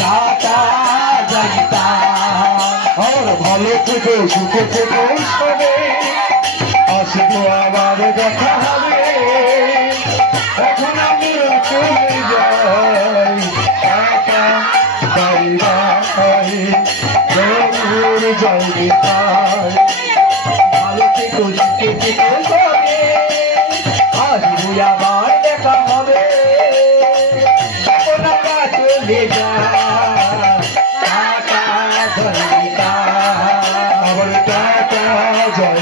Tata যাইতাম। আর ভালো থেকে সুখে থেকে সবে আসবো আবার দেখা হবে। এখন আমি চলে যাই টাটা যাই যাই ভালো থেকে সুখে থেকে সবে আসবো আবার দেখা হবে। এখন আমরা চলে যাই টাটা যাই আবার টাটা যাই।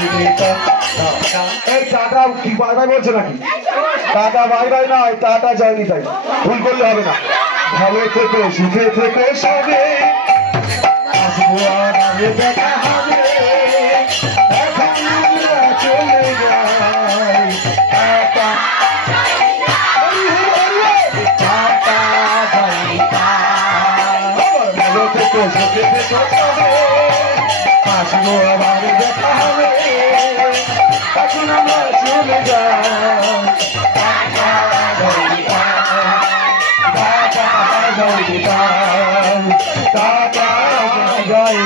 এই টাটা কি বাই বাই বলছে নাকি? টাটা বাই বাই নয়, টাটা যায়নি, তাই ভুল করলে হবে না। ভালো থেকে সুখে থেকে সবে আসবো আবার দেখা হবে। এখন আমরা চলে যাই টাটা টাটা যাই। ভালো থেকে সুখে থেকে সবে আসবো আবার দেখা হবে। এখন আমরা চলে যাই টাটা যাই টাটা যাই।